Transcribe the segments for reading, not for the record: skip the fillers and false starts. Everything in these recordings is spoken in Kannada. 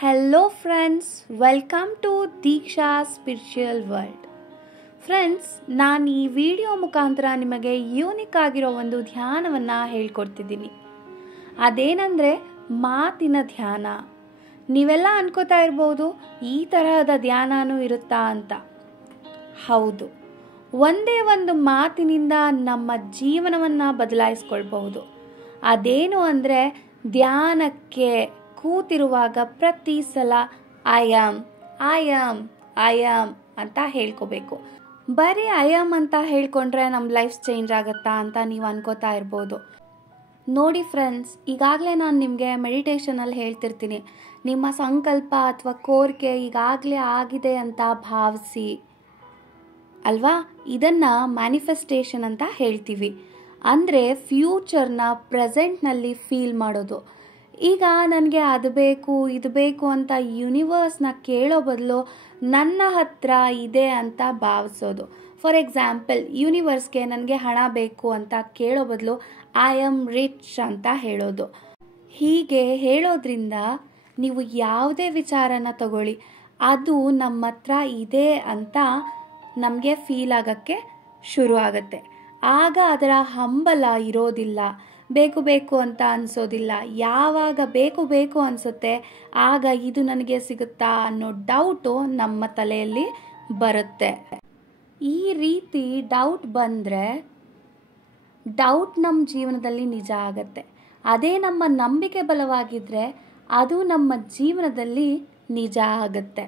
Hello friends, welcome to Deeksha spiritual world. Friends, ನಾನು ಈ ವಿಡಿಯೋ ಮುಖಾಂತರ ನಿಮಗೆ ಯೂನಿಕ್ ಆಗಿರೋ ಒಂದು ಧ್ಯಾನವನ್ನು ಹೇಳ್ಕೊಡ್ತಿದ್ದೀನಿ. ಅದೇನೆಂದರೆ ಮಾತಿನ ಧ್ಯಾನ. ನೀವೆಲ್ಲ ಅನ್ಕೋತಾ ಇರ್ಬೋದು, ಈ ತರಹದ ಧ್ಯಾನನೂ ಇರುತ್ತಾ ಅಂತ. ಹೌದು, ಒಂದೇ ಒಂದು ಮಾತಿನಿಂದ ನಮ್ಮ ಜೀವನವನ್ನು ಬದಲಾಯಿಸ್ಕೊಳ್ಬಹುದು. ಅದೇನು ಅಂದರೆ ಧ್ಯಾನಕ್ಕೆ ಕೂತಿರುವಾಗ ಪ್ರತಿ ಸಲ ಐ ಆಮ್ ಅಂತ ಹೇಳ್ಕೋಬೇಕು. ಬರೀ ಐ ಆಮ್ ಅಂತ ಹೇಳ್ಕೊಂಡ್ರೆ ನಮ್ಮ ಲೈಫ್ ಚೇಂಜ್ ಆಗುತ್ತಾ ಅಂತ ನೀವು ಅನ್ಕೋತಾ ಇರ್ಬೋದು. ನೋಡಿ ಫ್ರೆಂಡ್ಸ್, ಈಗಾಗಲೇ ನಾನು ನಿಮಗೆ ಮೆಡಿಟೇಷನಲ್ಲಿ ಹೇಳ್ತಿರ್ತೀನಿ, ನಿಮ್ಮ ಸಂಕಲ್ಪ ಅಥವಾ ಕೋರಿಕೆ ಈಗಾಗಲೇ ಆಗಿದೆ ಅಂತ ಭಾವಿಸಿ ಅಲ್ವಾ. ಇದನ್ನು ಮ್ಯಾನಿಫೆಸ್ಟೇಷನ್ ಅಂತ ಹೇಳ್ತೀವಿ. ಅಂದರೆ ಫ್ಯೂಚರ್ನ ಪ್ರೆಸೆಂಟ್ನಲ್ಲಿ ಫೀಲ್ ಮಾಡೋದು. ಈಗ ನನಗೆ ಅದು ಬೇಕು ಇದು ಬೇಕು ಅಂತ ಯೂನಿವರ್ಸ್ನ ಕೇಳೋ ಬದಲು ನನ್ನ ಹತ್ರ ಇದೆ ಅಂತ ಭಾವಿಸೋದು. ಫಾರ್ ಎಕ್ಸಾಂಪಲ್, ಯೂನಿವರ್ಸ್ಗೆ ನನಗೆ ಹಣ ಬೇಕು ಅಂತ ಕೇಳೋ ಬದಲು ಐ ಆಮ್ ರಿಚ್ ಅಂತ ಹೇಳೋದು. ಹೀಗೆ ಹೇಳೋದ್ರಿಂದ ನೀವು ಯಾವುದೇ ವಿಚಾರನ ತಗೊಳ್ಳಿ, ಅದು ನಮ್ಮ ಹತ್ರ ಇದೆ ಅಂತ ನಮಗೆ ಫೀಲ್ ಆಗೋಕ್ಕೆ ಶುರು ಆಗುತ್ತೆ. ಆಗ ಅದರ ಹಂಬಲ ಇರೋದಿಲ್ಲ, ಬೇಕು ಬೇಕು ಅಂತ ಅನಿಸೋದಿಲ್ಲ. ಯಾವಾಗ ಬೇಕು ಬೇಕು ಅನಿಸುತ್ತೆ ಆಗ ಇದು ನನಗೆ ಸಿಗುತ್ತಾ ಅನ್ನೋ ಡೌಟು ನಮ್ಮ ತಲೆಯಲ್ಲಿ ಬರುತ್ತೆ. ಈ ರೀತಿ ಡೌಟ್ ಬಂದರೆ ಡೌಟ್ ನಮ್ಮ ಜೀವನದಲ್ಲಿ ನಿಜ ಆಗುತ್ತೆ. ಅದೇ ನಮ್ಮ ನಂಬಿಕೆ ಬಲವಾಗಿದ್ದರೆ ಅದು ನಮ್ಮ ಜೀವನದಲ್ಲಿ ನಿಜ ಆಗುತ್ತೆ.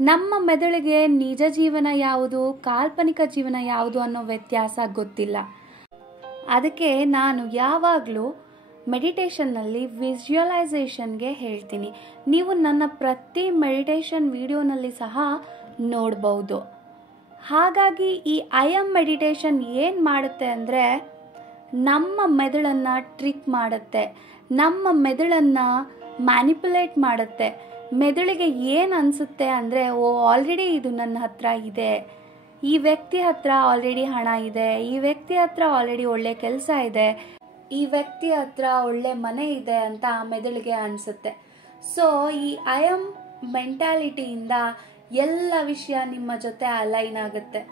ನಮ್ಮ ಮೆದುಳಿಗೆ ನಿಜ ಜೀವನ ಯಾವುದು, ಕಾಲ್ಪನಿಕ ಜೀವನ ಯಾವುದು ಅನ್ನೋ ವ್ಯತ್ಯಾಸ ಗೊತ್ತಿಲ್ಲ. ಅದಕ್ಕೆ ನಾನು ಯಾವಾಗಲೂ ಮೆಡಿಟೇಷನ್ನಲ್ಲಿ ವಿಜುವಲೈಸೇಷನ್ಗೆ ಹೇಳ್ತೀನಿ. ನೀವು ನನ್ನ ಪ್ರತಿ ಮೆಡಿಟೇಷನ್ ವಿಡಿಯೋನಲ್ಲಿ ಸಹ ನೋಡ್ಬೋದು. ಹಾಗಾಗಿ ಈ ಐ ಆಮ್ ಮೆಡಿಟೇಷನ್ ಏನು ಮಾಡುತ್ತೆ ಅಂದರೆ ನಮ್ಮ ಮೆದುಳನ್ನು ಟ್ರಿಕ್ ಮಾಡುತ್ತೆ, ನಮ್ಮ ಮೆದುಳನ್ನು ಮ್ಯಾನಿಪುಲೇಟ್ ಮಾಡುತ್ತೆ. ಮೆದುಳಿಗೆ ಏನು ಅನಿಸುತ್ತೆ ಅಂದರೆ, ಆಲ್ರೆಡಿ ಇದು ನನ್ನ ಹತ್ರ ಇದೆ, ಈ ವ್ಯಕ್ತಿ ಹತ್ರ ಆಲ್ರೆಡಿ ಹಣ ಇದೆ, ಈ ವ್ಯಕ್ತಿ ಹತ್ರ ಆಲ್ರೆಡಿ ಒಳ್ಳೆ ಕೆಲಸ ಇದೆ, ಈ ವ್ಯಕ್ತಿ ಹತ್ರ ಒಳ್ಳೆ ಮನೆ ಇದೆ ಅಂತ ಮೆದುಳಿಗೆ ಅನಿಸುತ್ತೆ. ಸೊ ಈ ಐ ಆಮ್ ಮೆಂಟಾಲಿಟಿಯಿಂದ ಎಲ್ಲ ವಿಷಯ ನಿಮ್ಮ ಜೊತೆ ಅಲೈನ್ ಆಗುತ್ತೆ.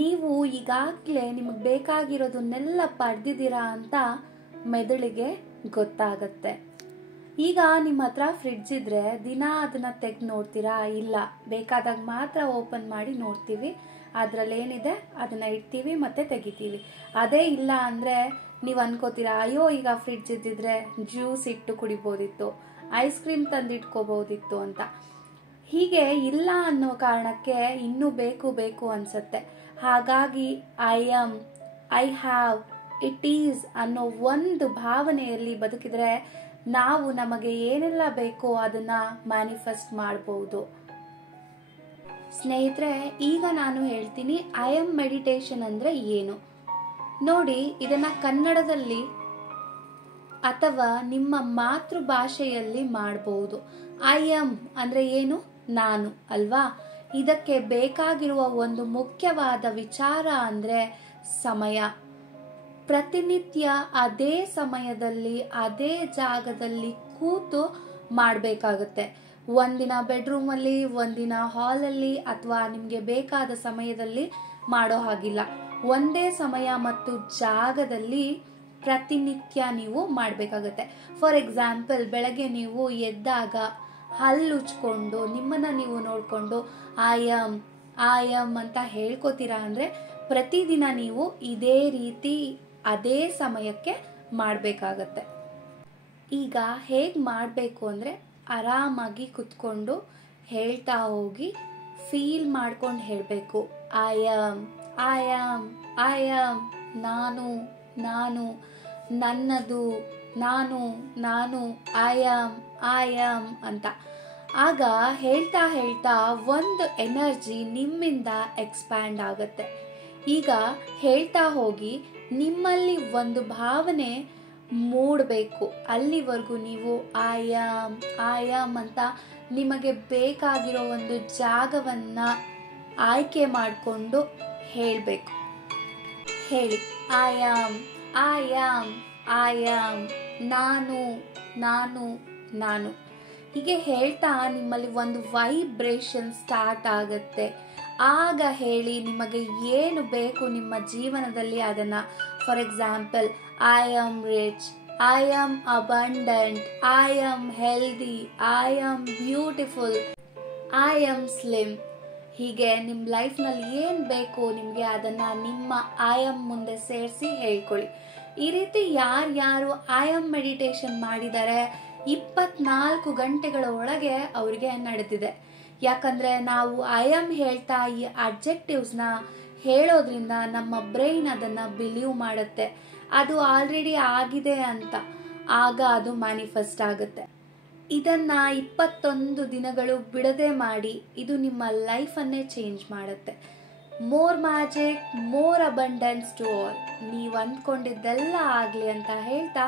ನೀವು ಈಗಾಗಲೇ ನಿಮಗೆ ಬೇಕಾಗಿರೋದನ್ನೆಲ್ಲ ಪಡೆದಿದ್ದೀರಾ ಅಂತ ಮೆದುಳಿಗೆ ಗೊತ್ತಾಗುತ್ತೆ. ಈಗ ನಿಮ್ಮ ಹತ್ರ ಫ್ರಿಡ್ಜ್ ಇದ್ರೆ ದಿನ ಅದನ್ನ ತೆಗೆದು ನೋಡ್ತೀರಾ? ಇಲ್ಲ, ಬೇಕಾದಾಗ ಮಾತ್ರ ಓಪನ್ ಮಾಡಿ ನೋಡ್ತೀವಿ, ಅದರಲ್ಲಿ ಏನಿದೆ ಅದನ್ನ ಇಡ್ತೀವಿ ಮತ್ತೆ ತೆಗಿತೀವಿ. ಅದೇ ಇಲ್ಲ ಅಂದರೆ ನೀವು ಅನ್ಕೋತೀರಾ, ಅಯ್ಯೋ ಈಗ ಫ್ರಿಡ್ಜ್ ಇದ್ದಿದ್ರೆ ಜ್ಯೂಸ್ ಇಟ್ಟು ಕುಡಿಬೋದಿತ್ತು, ಐಸ್ ಕ್ರೀಮ್ ತಂದಿಟ್ಕೋಬೋದಿತ್ತು ಅಂತ. ಹೀಗೆ ಇಲ್ಲ ಅನ್ನೋ ಕಾರಣಕ್ಕೆ ಇನ್ನೂ ಬೇಕು ಬೇಕು ಅನ್ಸುತ್ತೆ. ಹಾಗಾಗಿ I am, I have, it is ಅನ್ನೋ ಒಂದು ಭಾವನೆಯಲ್ಲಿ ಬದುಕಿದ್ರೆ ನಾವು ನಮಗೆ ಏನೆಲ್ಲ ಬೇಕೋ ಅದನ್ನ ಮ್ಯಾನಿಫೆಸ್ಟ್ ಮಾಡಬಹುದು. ಸ್ನೇಹಿತರೆ, ಈಗ ನಾನು ಹೇಳ್ತೀನಿ ಐ ಆಮ್ ಮೆಡಿಟೇಷನ್ ಅಂದ್ರೆ ಏನು ನೋಡಿ. ಇದನ್ನ ಕನ್ನಡದಲ್ಲಿ ಅಥವಾ ನಿಮ್ಮ ಮಾತೃಭಾಷೆಯಲ್ಲಿ ಮಾಡಬಹುದು. ಐ ಆಮ್ ಅಂದ್ರೆ ಏನು? ನಾನು ಅಲ್ವಾ. ಇದಕ್ಕೆ ಬೇಕಾಗಿರುವ ಒಂದು ಮುಖ್ಯವಾದ ವಿಚಾರ ಅಂದ್ರೆ ಸಮಯ. ಪ್ರತಿನಿತ್ಯ ಅದೇ ಸಮಯದಲ್ಲಿ ಅದೇ ಜಾಗದಲ್ಲಿ ಕೂತು ಮಾಡಬೇಕಾಗುತ್ತೆ. ಒಂದಿನ ಬೆಡ್ರೂಮಲ್ಲಿ, ಒಂದಿನ ಹಾಲಲ್ಲಿ ಅಥವಾ ನಿಮಗೆ ಬೇಕಾದ ಸಮಯದಲ್ಲಿ ಮಾಡೋ ಹಾಗಿಲ್ಲ. ಒಂದೇ ಸಮಯ ಮತ್ತು ಜಾಗದಲ್ಲಿ ಪ್ರತಿನಿತ್ಯ ನೀವು ಮಾಡಬೇಕಾಗುತ್ತೆ. ಫಾರ್ ಎಕ್ಸಾಂಪಲ್, ಬೆಳಗ್ಗೆ ನೀವು ಎದ್ದಾಗ ಹಲ್ಲುಚ್ಕೊಂಡು ನಿಮ್ಮನ್ನ ನೀವು ನೋಡಿಕೊಂಡು ಐ ಆಮ್ ಅಂತ ಹೇಳ್ಕೊತೀರಾ ಅಂದರೆ ಪ್ರತಿದಿನ ನೀವು ಇದೇ ರೀತಿ ಅದೇ ಸಮಯಕ್ಕೆ ಮಾಡಬೇಕಾಗತ್ತೆ. ಈಗ ಹೇಗೆ ಮಾಡಬೇಕು ಅಂದರೆ ಆರಾಮಾಗಿ ಕುತ್ಕೊಂಡು ಹೇಳ್ತಾ ಹೋಗಿ ಫೀಲ್ ಮಾಡ್ಕೊಂಡು ಹೇಳಬೇಕು. I am, I am, I am, ನಾನು, ನಾನು, ನನ್ನದು, ನಾನು, ನಾನು, ಐ ಆಮ್ ಅಂತ. ಆಗ ಹೇಳ್ತಾ ಹೇಳ್ತಾ ಒಂದು ಎನರ್ಜಿ ನಿಮ್ಮಿಂದ ಎಕ್ಸ್ಪ್ಯಾಂಡ್ ಆಗುತ್ತೆ. ಈಗ ಹೇಳ್ತಾ ಹೋಗಿ ನಿಮ್ಮಲ್ಲಿ ಒಂದು ಭಾವನೆ ಮೂಡಬೇಕು. ಅಲ್ಲಿವರೆಗೂ ನೀವು ಐ ಆಮ್ ಅಂತ ನಿಮಗೆ ಬೇಕಾಗಿರೋ ಒಂದು ಜಾಗವನ್ನ ಆಯ್ಕೆ ಮಾಡಿಕೊಂಡು ಹೇಳಬೇಕು. ಹೇಳಿ, I am, I am, I am, ನಾನು, ನಾನು, ನಾನು. ಹೀಗೆ ಹೇಳ್ತಾ ನಿಮ್ಮಲ್ಲಿ ಒಂದು ವೈಬ್ರೇಷನ್ ಸ್ಟಾರ್ಟ್ ಆಗುತ್ತೆ. ಆಗ ಹೇಳಿ ನಿಮಗೆ ಏನು ಬೇಕು ನಿಮ್ಮ ಜೀವನದಲ್ಲಿ ಅದನ್ನ. For example, I am rich, I am abundant, I am healthy, I am beautiful, I am slim. ಹೀಗೆ ನಿಮ್ಮ ಲೈಫ್ನಲ್ಲಿ ಏನು ಬೇಕು ನಿಮಗೆ ಅದನ್ನ ನಿಮ್ಮ ಐ ಆಮ್ ಮುಂದೆ ಸೇರಿಸಿ ಹೇಳ್ಕೊಳ್ಳಿ. ಈ ರೀತಿ ಯಾರ್ಯಾರು ಐ ಆಮ್ ಮೆಡಿಟೇಷನ್ ಮಾಡಿದ್ದಾರೆ 24 ಗಂಟೆಗಳ ಒಳಗೆ ಅವ್ರಿಗೆ ನಡೆದಿದೆ. ಯಾಕಂದ್ರೆ ನಾವು ಐ ಆಮ್ ಹೇಳ್ತಾ ಈ ಅಡ್ಜೆಕ್ಟಿವ್ಸ್ನ ಹೇಳೋದ್ರಿಂದ ನಮ್ಮ ಬ್ರೈನ್ ಅದನ್ನ ಬಿಲೀವ್ ಮಾಡುತ್ತೆ, ಅದು ಆಲ್ರೆಡಿ ಆಗಿದೆ ಅಂತ. ಆಗ ಅದು ಮ್ಯಾನಿಫೆಸ್ಟ್ ಆಗುತ್ತೆ. ಇದನ್ನ 21 ದಿನಗಳು ಬಿಡದೆ ಮಾಡಿ, ಇದು ನಿಮ್ಮ ಲೈಫನ್ನೇ ಚೇಂಜ್ ಮಾಡುತ್ತೆ. More magic, more abundance to all. ನೀವು ಅಂದ್ಕೊಂಡಿದ್ದೆಲ್ಲ ಆಗಲಿ ಅಂತ ಹೇಳ್ತಾ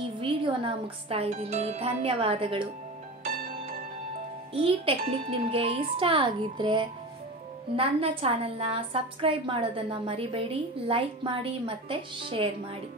ಈ ವಿಡಿಯೋನ ಮುಗಿಸ್ತಾ ಇದ್ದೀನಿ. ಧನ್ಯವಾದಗಳು. ಈ ಟೆಕ್ನಿಕ್ ನಿಮಗೆ ಇಷ್ಟ ಆಗಿದ್ರೆ ನನ್ನ ಚಾನೆಲ್ನ ಸಬ್ಸ್ಕ್ರೈಬ್ ಮಾಡೋದನ್ನ ಮರಿಬೇಡಿ, ಲೈಕ್ ಮಾಡಿ ಮತ್ತೆ ಶೇರ್ ಮಾಡಿ.